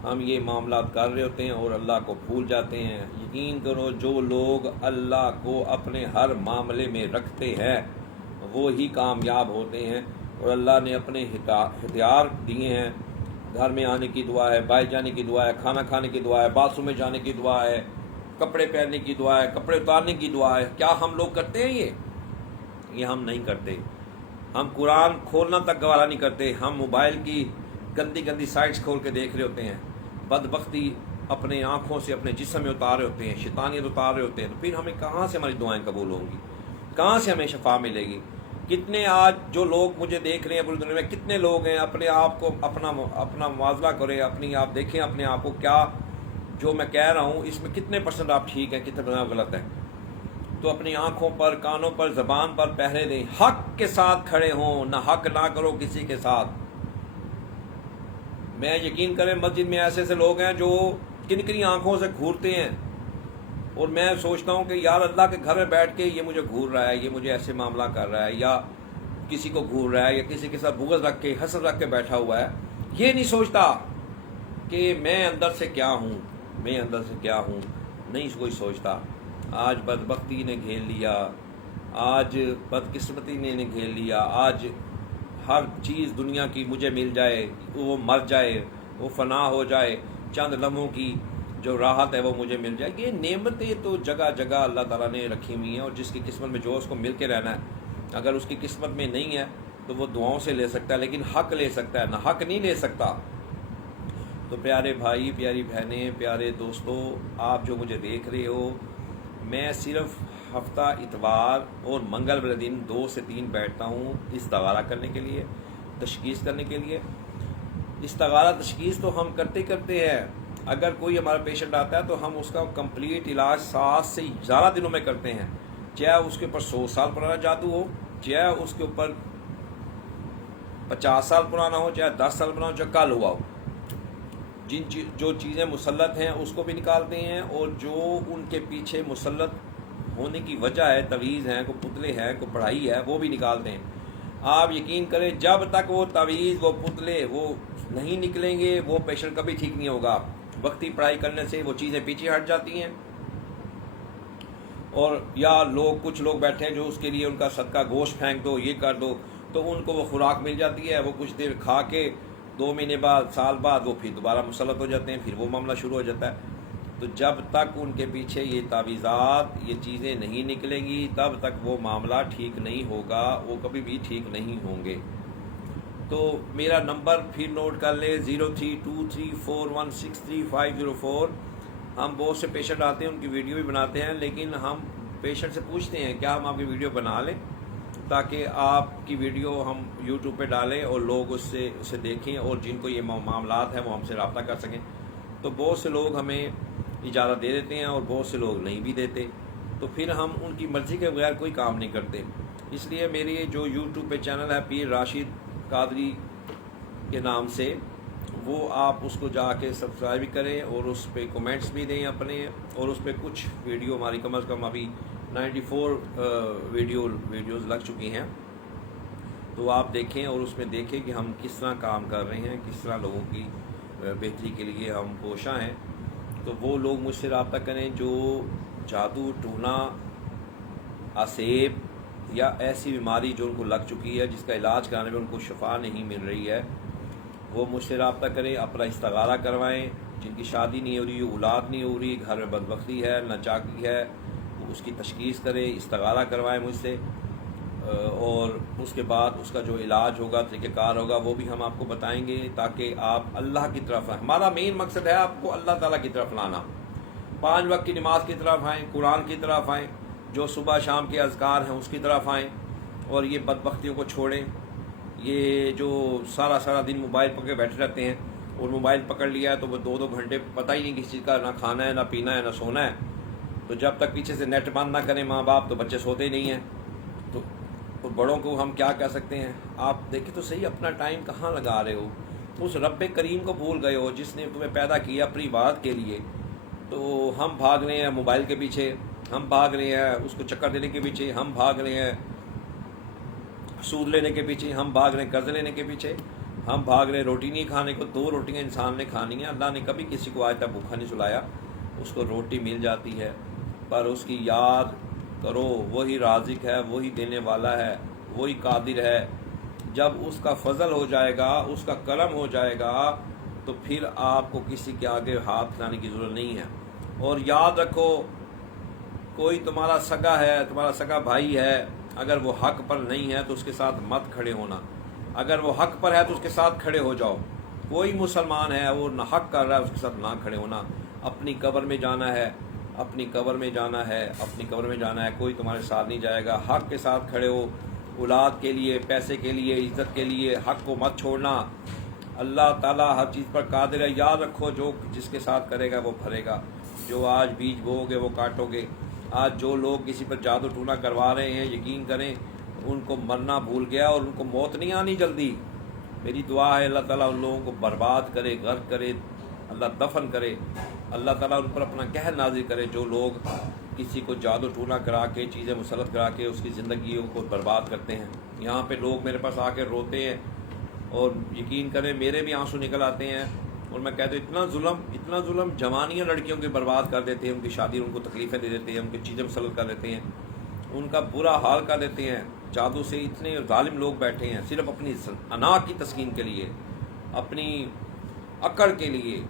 ہم یہ معاملات کر رہے ہوتے ہیں اور اللہ کو بھول جاتے ہیں۔ یقین کرو جو لوگ اللہ کو اپنے ہر معاملے میں رکھتے ہیں وہی کامیاب ہوتے ہیں، اور اللہ نے اپنے ہتھیار دیے ہیں. گھر میں آنے کی دعا ہے, باہر جانے کی دعا ہے, کھانا کھانے کی دعا ہے, باتھ روم میں جانے کی دعا ہے, کپڑے پہننے کی دعا ہے, کپڑے اتارنے کی دعا ہے. کیا ہم لوگ کرتے ہیں یہ ہم نہیں کرتے. ہم قرآن کھولنا تک گوارا نہیں کرتے. ہم موبائل کی گندی گندی سائٹس کھول کے دیکھ رہے ہوتے ہیں. بدبختی اپنے آنکھوں سے اپنے جسم میں اتار رہے ہوتے ہیں, شیطانیت اتار رہے ہوتے ہیں. تو پھر ہمیں کہاں سے ہماری دعائیں قبول ہوں گی, کہاں سے ہمیں شفا ملے گی؟ کتنے آج جو لوگ مجھے دیکھ رہے ہیں پوری دنیا میں, کتنے لوگ ہیں, اپنے آپ کو اپنا موازنہ کریں, اپنی آپ دیکھیں اپنے آپ کو, کیا جو میں کہہ رہا ہوں اس میں کتنے % آپ ٹھیک ہیں, کتنے % غلط ہے. تو اپنی آنکھوں پر, کانوں پر, زبان پر پہرے دیں. حق کے ساتھ کھڑے ہوں, نہ حق نہ کرو کسی کے ساتھ. میں یقین کریں مسجد میں ایسے ایسے لوگ ہیں جو کنکری آنکھوں سے گھورتے ہیں, اور میں سوچتا ہوں کہ یار اللہ کے گھر میں بیٹھ کے یہ مجھے گھور رہا ہے, یہ مجھے ایسے معاملہ کر رہا ہے, یا کسی کو گھور رہا ہے, یا کسی کے ساتھ بغض رکھ کے, حسد رکھ کے بیٹھا ہوا ہے. یہ نہیں سوچتا کہ میں اندر سے کیا ہوں, میں اندر سے کیا ہوں, نہیں کوئی سوچتا. آج بدبختی نے گھیر لیا, آج بدقسمتی نے گھیر لیا, آج ہر چیز دنیا کی مجھے مل جائے, وہ مر جائے, وہ فنا ہو جائے, چند لمحوں کی جو راحت ہے وہ مجھے مل جائے. یہ نعمتیں تو جگہ جگہ اللہ تعالیٰ نے رکھی ہوئی ہیں, اور جس کی قسمت میں جو اس کو مل کے رہنا ہے. اگر اس کی قسمت میں نہیں ہے تو وہ دعاؤں سے لے سکتا ہے, لیکن حق لے سکتا ہے, نہ حق نہیں لے سکتا. تو پیارے بھائی, پیاری بہنیں, پیارے دوستو, آپ جو مجھے دیکھ رہے ہو, میں صرف ہفتہ اتوار اور منگل والے دن 2 سے 3 بیٹھتا ہوں استخارہ کرنے کے لیے, تشخیص کرنے کے لیے. استخارہ تشخیص تو ہم کرتے ہیں. اگر کوئی ہمارا پیشنٹ آتا ہے تو ہم اس کا کمپلیٹ علاج 7 سے زیادہ دنوں میں کرتے ہیں, چاہے اس کے اوپر 100 سال پرانا جادو ہو, چاہے اس کے اوپر 50 سال پرانا ہو, چاہے 10 سال پرانا ہو, چاہے کل ہوا ہو. جو چیزیں مسلط ہیں اس کو بھی نکالتے ہیں, اور جو ان کے پیچھے مسلط ہونے کی وجہ ہے, تعویذ ہیں, کوئی پتلے ہیں, کوئی پڑھائی ہے, وہ بھی نکالتے ہیں. آپ یقین کریں جب تک وہ تعویذ, وہ پتلے وہ نہیں نکلیں گے, وہ پیشنٹ کبھی ٹھیک نہیں ہوگا. وقتی پڑھائی کرنے سے وہ چیزیں پیچھے ہٹ جاتی ہیں. اور یا کچھ لوگ بیٹھے ہیں جو اس کے لیے ان کا صدقہ گوشت پھینک دو, یہ کر دو, تو ان کو وہ خوراک مل جاتی ہے, وہ کچھ دیر کھا کے 2 مہینے بعد, سال بعد وہ پھر دوبارہ مسلط ہو جاتے ہیں, پھر وہ معاملہ شروع ہو جاتا ہے. تو جب تک ان کے پیچھے یہ تعویذات, یہ چیزیں نہیں نکلیں گی, تب تک وہ معاملہ ٹھیک نہیں ہوگا, وہ کبھی بھی ٹھیک نہیں ہوں گے. تو میرا نمبر پھر نوٹ کر لیں, 032341630504. ہم بہت سے پیشنٹ آتے ہیں, ان کی ویڈیو بھی بناتے ہیں, لیکن ہم پیشنٹ سے پوچھتے ہیں کیا ہم آپ کی ویڈیو بنا لیں, تاکہ آپ کی ویڈیو ہم یوٹیوب پہ ڈالیں اور لوگ اسے دیکھیں, اور جن کو یہ معاملات ہیں وہ ہم سے رابطہ کر سکیں. تو بہت سے لوگ ہمیں اجازت دے دیتے ہیں, اور بہت سے لوگ نہیں بھی دیتے. تو پھر ہم ان کی مرضی کے بغیر کوئی کام نہیں کرتے. اس لیے میری جو یوٹیوب پہ چینل ہے پیر راشد قادری کے نام سے, وہ آپ اس کو جا کے سبسکرائب بھی کریں, اور اس پہ کومنٹس بھی دیں اپنے, اور اس پہ کچھ ویڈیو ہماری کم از کم ابھی 94 ویڈیوز لگ چکی ہیں. تو آپ دیکھیں, اور اس میں دیکھیں کہ ہم کس طرح کام کر رہے ہیں, کس طرح لوگوں کی بہتری کے لیے ہم کوشاں ہیں. تو وہ لوگ مجھ سے رابطہ کریں جو جادو ٹونا, اسیب یا ایسی بیماری جو ان کو لگ چکی ہے, جس کا علاج کرانے میں ان کو شفا نہیں مل رہی ہے, وہ مجھ سے رابطہ کریں, اپنا استخارہ کروائیں. جن کی شادی نہیں ہو رہی, اولاد نہیں ہو رہی, گھر میں بدبختی ہے, ناچاکی ہے, اس کی تشخیص کریں, استخارہ کروائیں مجھ سے, اور اس کے بعد اس کا جو علاج ہوگا, طریقہ کار ہوگا, وہ بھی ہم آپ کو بتائیں گے, تاکہ آپ اللہ کی طرف آئیں. ہمارا مین مقصد ہے آپ کو اللہ تعالیٰ کی طرف لانا. 5 وقت کی نماز کی طرف آئیں, قرآن کی طرف آئیں, جو صبح شام کے اذکار ہیں اس کی طرف آئیں, اور یہ بدبختیوں کو چھوڑیں. یہ جو سارا دن موبائل پکڑ کے بیٹھے رہتے ہیں, اور موبائل پکڑ لیا ہے تو وہ 2 گھنٹے پتہ ہی نہیں کس چیز کا, نہ کھانا ہے, نہ پینا ہے, نہ سونا ہے. تو جب تک پیچھے سے نیٹ بند نہ کریں ماں باپ, تو بچے سوتے ہی نہیں ہیں. تو بڑوں کو ہم کیا کہہ سکتے ہیں؟ آپ دیکھیں تو صحیح, اپنا ٹائم کہاں لگا رہے ہو؟ اس رب کریم کو بھول گئے ہو جس نے تمہیں پیدا کیا اپنی عبادت کے لیے. تو ہم بھاگ رہے ہیں موبائل کے پیچھے, ہم بھاگ رہے ہیں اس کو چکر دینے کے پیچھے, ہم بھاگ رہے ہیں سود لینے کے پیچھے, ہم بھاگ رہے ہیں قرض لینے کے پیچھے, ہم بھاگ رہے ہیں روٹی نہیں کھانے کو. 2 روٹیاں انسان نے کھانی ہیں. اللہ نے کبھی کسی کو آج تک بھوکا نہیں سلایا. اس کو روٹی مل جاتی ہے, پر اس کی یاد کرو, وہی رازق ہے, وہی دینے والا ہے, وہی قادر ہے. جب اس کا فضل ہو جائے گا، اس کا کرم ہو جائے گا، تو پھر آپ کو کسی کے آگے ہاتھ پھیلانے کی ضرورت نہیں ہے۔ اور یاد رکھو، کوئی تمہارا سگا ہے، تمہارا سگا بھائی ہے، اگر وہ حق پر نہیں ہے تو اس کے ساتھ مت کھڑے ہونا، اگر وہ حق پر ہے تو اس کے ساتھ کھڑے ہو جاؤ۔ کوئی مسلمان ہے وہ نہ حق کر رہا ہے، اس کے ساتھ نہ کھڑے ہونا۔ اپنی قبر میں جانا ہے، اپنی قبر میں جانا ہے، اپنی قبر میں جانا ہے، کوئی تمہارے ساتھ نہیں جائے گا۔ حق کے ساتھ کھڑے ہو، اولاد کے لیے، پیسے کے لیے، عزت کے لیے حق کو مت چھوڑنا۔ اللہ تعالیٰ ہر چیز پر قادر ہے۔ یاد رکھو، جو جس کے ساتھ کرے گا وہ بھرے گا، جو آج بیج بو گے وہ کاٹو گے۔ آج جو لوگ کسی پر جادو ٹونا کروا رہے ہیں، یقین کریں ان کو مرنا بھول گیا اور ان کو موت نہیں آنی جلدی۔ میری دعا ہے اللہ تعالیٰ ان لوگوں کو برباد کرے، غرق کرے، اللہ دفن کرے، اللہ تعالیٰ ان پر اپنا قہر نازل کرے، جو لوگ کسی کو جادو ٹونا کرا کے، چیزیں مسلط کرا کے اس کی زندگیوں کو برباد کرتے ہیں۔ یہاں پہ لوگ میرے پاس آ کے روتے ہیں اور یقین کریں میرے بھی آنسو نکل آتے ہیں، اور میں کہتا ہوں اتنا ظلم جوانیاں لڑکیوں کی برباد کر دیتے ہیں، ان کی شادی ان کو تکلیفیں دے دیتے ہیں، ان کی چیزیں مسلط کر دیتے ہیں، ان کا برا حال کر دیتے ہیں جادو سے۔ اتنے ظالم لوگ بیٹھے ہیں صرف اپنی انا کی تسکین کے لیے، اپنی اکڑ کے لیے،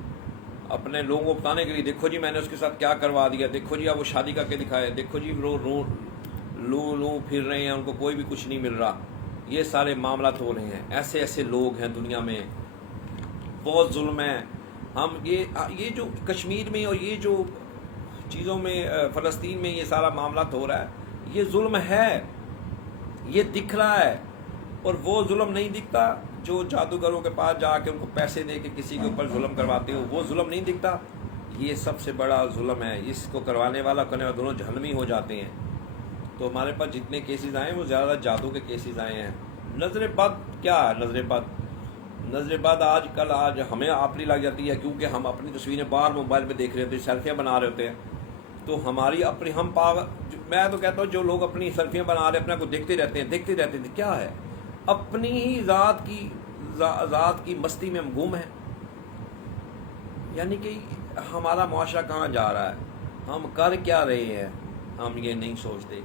اپنے لوگوں کو بتانے کے لیے، دیکھو جی میں نے اس کے ساتھ کیا کروا دیا، دیکھو جی اب وہ شادی کر کے دکھائے، دیکھو جی لو پھر رہے ہیں، ان کو کوئی بھی کچھ نہیں مل رہا۔ یہ سارے معاملات ہو رہے ہیں۔ ایسے ایسے لوگ ہیں دنیا میں، بہت ظلم ہے۔ ہم یہ جو کشمیر میں اور یہ جو چیزوں میں فلسطین میں یہ سارا معاملات ہو رہا ہے، یہ ظلم ہے، یہ دکھ رہا ہے۔ اور وہ ظلم نہیں دکھتا جو جادوگروں کے پاس جا کے ان کو پیسے دے کے کسی کے اوپر ظلم کرواتے ہو، وہ ظلم نہیں دکھتا۔ یہ سب سے بڑا ظلم ہے، اس کو کرنے والا دونوں جہنمی ہو جاتے ہیں۔ تو ہمارے پاس جتنے کیسز آئے ہیں وہ زیادہ جادو کے کیسز آئے ہیں۔ نظر بد کیا ہے؟ نظر بد آج ہمیں آپری لگ جاتی ہے، کیونکہ ہم اپنی تصویریں بار موبائل پہ دیکھ رہے ہوتے ہیں، سیلفیاں بنا رہے ہوتے ہیں، تو ہماری اپنی میں تو کہتا ہوں جو لوگ اپنی سیلفیاں بنا رہے ہیں، اپنے کو دیکھتے رہتے ہیں، کیا ہے؟ اپنی ہی ذات کی مستی میں ہم گم ہیں۔ یعنی کہ ہمارا معاشرہ کہاں جا رہا ہے، ہم کر کیا رہے ہیں، ہم یہ نہیں سوچتے۔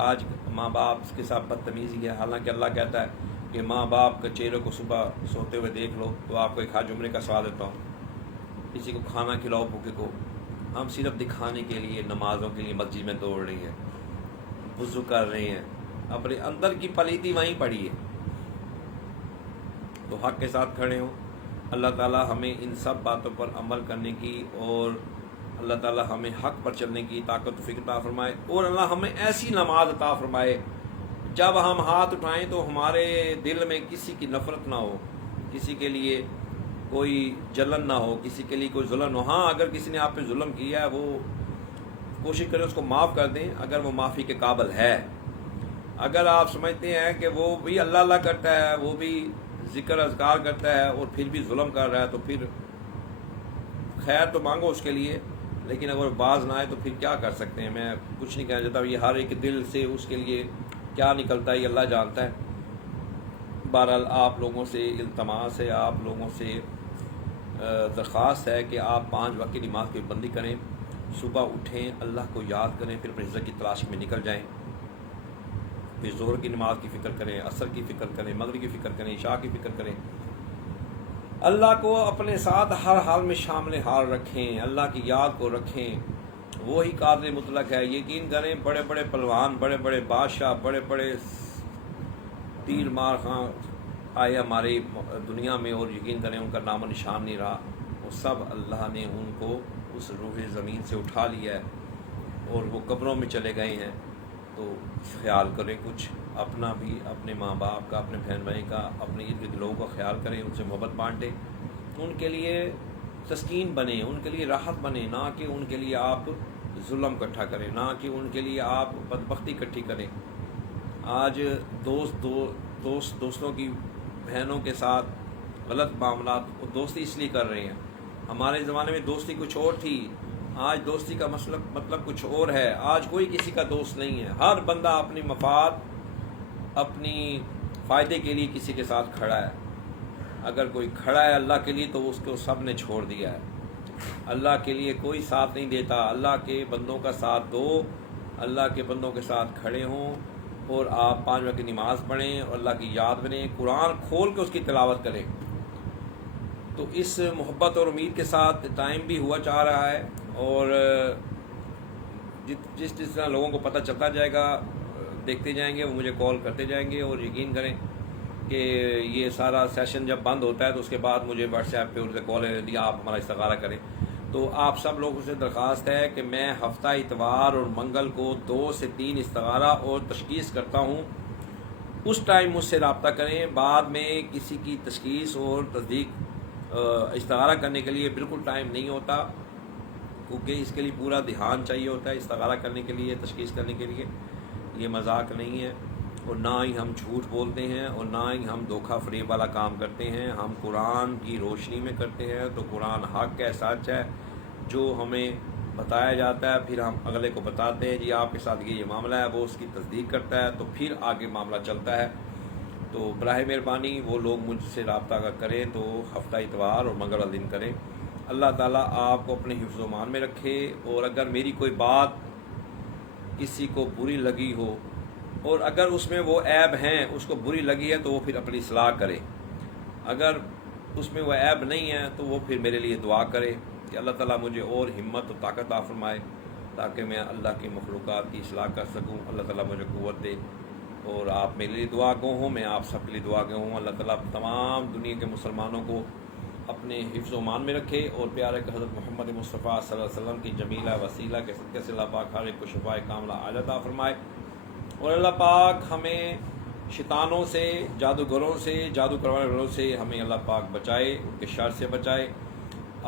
آج ماں باپ کے ساتھ بدتمیزی ہے، حالانکہ اللہ کہتا ہے کہ ماں باپ کے چہرے کو صبح سوتے ہوئے دیکھ لو تو آپ کو ایک حج عمرے کا سوال دیتا ہوں۔ کسی کو کھانا کھلاؤ بھوکے کو، ہم صرف دکھانے کے لیے نمازوں کے لیے مسجد میں دوڑ رہی ہیں، وضو کر رہے ہیں، اپنے اندر کی پلیتی وہیں پڑی ہے۔ تو حق کے ساتھ کھڑے ہوں۔ اللہ تعالیٰ ہمیں ان سب باتوں پر عمل کرنے کی اور اللہ تعالیٰ ہمیں حق پر چلنے کی طاقت و فکر عطا فرمائے، اور اللہ ہمیں ایسی نماز عطا فرمائے جب ہم ہاتھ اٹھائیں تو ہمارے دل میں کسی کی نفرت نہ ہو، کسی کے لیے کوئی جلن نہ ہو، کسی کے لیے کوئی ظلم نہ ہو۔ ہاں اگر کسی نے آپ پہ ظلم کیا ہے وہ کوشش کریں اس کو معاف کر دیں اگر وہ معافی کے قابل ہے۔ اگر آپ سمجھتے ہیں کہ وہ بھی اللہ اللہ کرتا ہے، وہ بھی ذکر اذکار کرتا ہے اور پھر بھی ظلم کر رہا ہے، تو پھر خیر تو مانگو اس کے لیے، لیکن اگر باز نہ آئے تو پھر کیا کر سکتے ہیں۔ میں کچھ نہیں کہنا چاہتا، یہ ہر ایک دل سے اس کے لیے کیا نکلتا ہے یہ اللہ جانتا ہے۔ بہرحال آپ لوگوں سے التماس ہے، آپ لوگوں سے درخواست ہے کہ آپ 5 وقت کی نماز کی پابندی کریں، صبح اٹھیں، اللہ کو یاد کریں، پھر اپنی عزت کی تلاش میں نکل جائیں، پھر ظہر کی نماز کی فکر کریں، عصر کی فکر کریں، مغرب کی فکر کریں، عشاء کی فکر کریں۔ اللہ کو اپنے ساتھ ہر حال میں شامل حال رکھیں، اللہ کی یاد کو رکھیں، وہی قادر مطلق ہے۔ یقین کریں بڑے بڑے پہلوان، بڑے بڑے بادشاہ، بڑے بڑے تیر مار خاں آئے ہماری دنیا میں، اور یقین کریں ان کا نام و نشان نہیں رہا، وہ سب اللہ نے ان کو اس روح زمین سے اٹھا لیا ہے اور وہ قبروں میں چلے گئے ہیں۔ تو خیال کریں کچھ اپنا بھی، اپنے ماں باپ کا، اپنے بہن بھائی کا، اپنے ارد گرد لوگوں کا خیال کریں، ان سے محبت بانٹیں، ان کے لیے تسکین بنیں، ان کے لیے راحت بنیں، نہ کہ ان کے لیے آپ ظلم اکٹھا کریں، نہ کہ ان کے لیے آپ بدبختی اکٹھی کریں۔ آج دوستوں کی بہنوں کے ساتھ غلط معاملات، دوستی اس لیے کر رہے ہیں۔ ہمارے زمانے میں دوستی کچھ اور تھی، آج دوستی کا مطلب کچھ اور ہے۔ آج کوئی کسی کا دوست نہیں ہے، ہر بندہ اپنی مفاد، اپنی فائدے کے لیے کسی کے ساتھ کھڑا ہے۔ اگر کوئی کھڑا ہے اللہ کے لیے تو اس کو سب نے چھوڑ دیا ہے۔ اللہ کے لیے کوئی ساتھ نہیں دیتا۔ اللہ کے بندوں کا ساتھ دو، اللہ کے بندوں کے ساتھ کھڑے ہوں، اور آپ 5 وقت کی نماز پڑھیں اور اللہ کی یاد بنیں، قرآن کھول کے اس کی تلاوت کریں۔ تو اس محبت اور امید کے ساتھ ٹائم بھی ہوا چاہ رہا ہے، اور جس طرح لوگوں کو پتہ چلتا جائے گا، دیکھتے جائیں گے، وہ مجھے کال کرتے جائیں گے، اور یقین کریں کہ یہ سارا سیشن جب بند ہوتا ہے تو اس کے بعد مجھے واٹس ایپ پہ ان سے کال دیا آپ ہمارا استخارہ کریں۔ تو آپ سب لوگوں سے درخواست ہے کہ میں ہفتہ اتوار اور منگل کو 2 سے 3 استخارہ اور تشخیص کرتا ہوں، اس ٹائم مجھ سے رابطہ کریں۔ بعد میں کسی کی تشخیص اور تصدیق استخارہ کرنے کے لیے بالکل ٹائم نہیں ہوتا، کیونکہ اس کے لیے پورا دھیان چاہیے ہوتا ہے استخارہ کرنے کے لیے، تشخیص کرنے کے لیے۔ یہ مذاق نہیں ہے، اور نہ ہی ہم جھوٹ بولتے ہیں، اور نہ ہی ہم دھوکہ فریب والا کام کرتے ہیں۔ ہم قرآن کی روشنی میں کرتے ہیں، تو قرآن حق ہے، سچ ہے، جو ہمیں بتایا جاتا ہے پھر ہم اگلے کو بتاتے ہیں، جی آپ کے ساتھ یہ معاملہ ہے، وہ اس کی تصدیق کرتا ہے، تو پھر آگے معاملہ چلتا ہے۔ تو براہ مہربانی وہ لوگ مجھ سے رابطہ اگر کریں تو ہفتہ اتوار اور منگل والے دن کریں۔ اللہ تعالیٰ آپ کو اپنے حفظ و امان میں رکھے، اور اگر میری کوئی بات کسی کو بری لگی ہو، اور اگر اس میں وہ عیب ہیں، اس کو بری لگی ہے، تو وہ پھر اپنی اصلاح کرے۔ اگر اس میں وہ عیب نہیں ہے تو وہ پھر میرے لیے دعا کرے کہ اللہ تعالیٰ مجھے اور ہمت و طاقت عطا فرمائے، تاکہ میں اللہ کی مخلوقات کی اصلاح کر سکوں۔ اللہ تعالیٰ مجھے قوت دے، اور آپ میرے لیے دعا گو ہوں، میں آپ سب کے لیے دعا گو ہوں۔ اللہ تعالیٰ تمام دنیا کے مسلمانوں کو اپنے حفظ و امان میں رکھے، اور پیارے کہ حضرت محمد مصطفیٰ صلی اللہ علیہ وسلم کی جمیلہ وسیلہ کے صدقے سے اللہ پاک ہر ایک کو شفائے کاملہ عاجلہ عطا فرمائے، اور اللہ پاک ہمیں شیطانوں سے، جادوگروں سے، جادو کروانے والوں سے ہمیں اللہ پاک بچائے، ان کے شر سے بچائے۔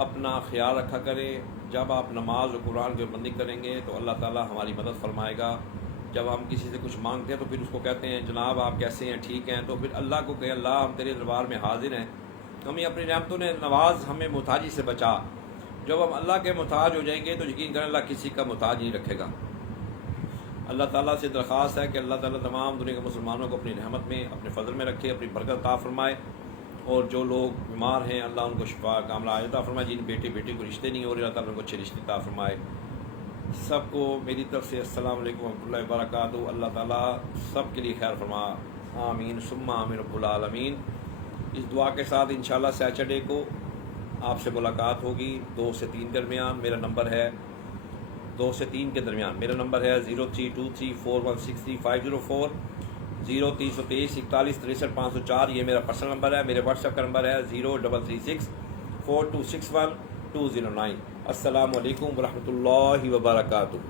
اپنا خیال رکھا کریں، جب آپ نماز و قرآن کی پابندی کریں گے تو اللہ تعالیٰ ہماری مدد فرمائے گا۔ جب ہم کسی سے کچھ مانگتے ہیں تو پھر اس کو کہتے ہیں جناب آپ کیسے ہیں، ٹھیک ہیں، تو پھر اللہ کو کہ اللہ ہم تیرے دربار میں حاضر ہیں، ہمیں اپنی نعمتوں نے نواز، ہمیں محتاجی سے بچا۔ جب ہم اللہ کے محتاج ہو جائیں گے تو یقین کریں اللہ کسی کا محتاج نہیں رکھے گا۔ اللہ تعالیٰ سے درخواست ہے کہ اللہ تعالیٰ تمام دنیا کے مسلمانوں کو اپنی رحمت میں، اپنے فضل میں رکھے، اپنی برکت عطا فرمائے، اور جو لوگ بیمار ہیں اللہ ان کو شفا کاملہ عاجلہ عطا فرمائے، جن بیٹے بیٹی کو رشتے نہیں ہو رہے اللہ تعالیٰ ان کو اچھے رشتے عطا فرمائے۔ سب کو میری طرف سے السلام علیکم ورحمۃ اللہ وبرکاتہ۔ اللہ تعالیٰ سب کے لیے خیر فرما، آمین ثم آمین رب العالمین۔ اس دعا کے ساتھ انشاءاللہ سیٹرڈے کو آپ سے ملاقات ہوگی 2 سے 3 درمیان۔ میرا نمبر ہے 2 سے 3 کے درمیان، میرا نمبر ہے 032341630504، 0323 41 63 504، یہ میرا پرسنل نمبر ہے۔ میرے واٹس ایپ کا نمبر ہے 0336 4261 209۔ السلام علیکم ورحمۃ اللہ وبرکاتہ۔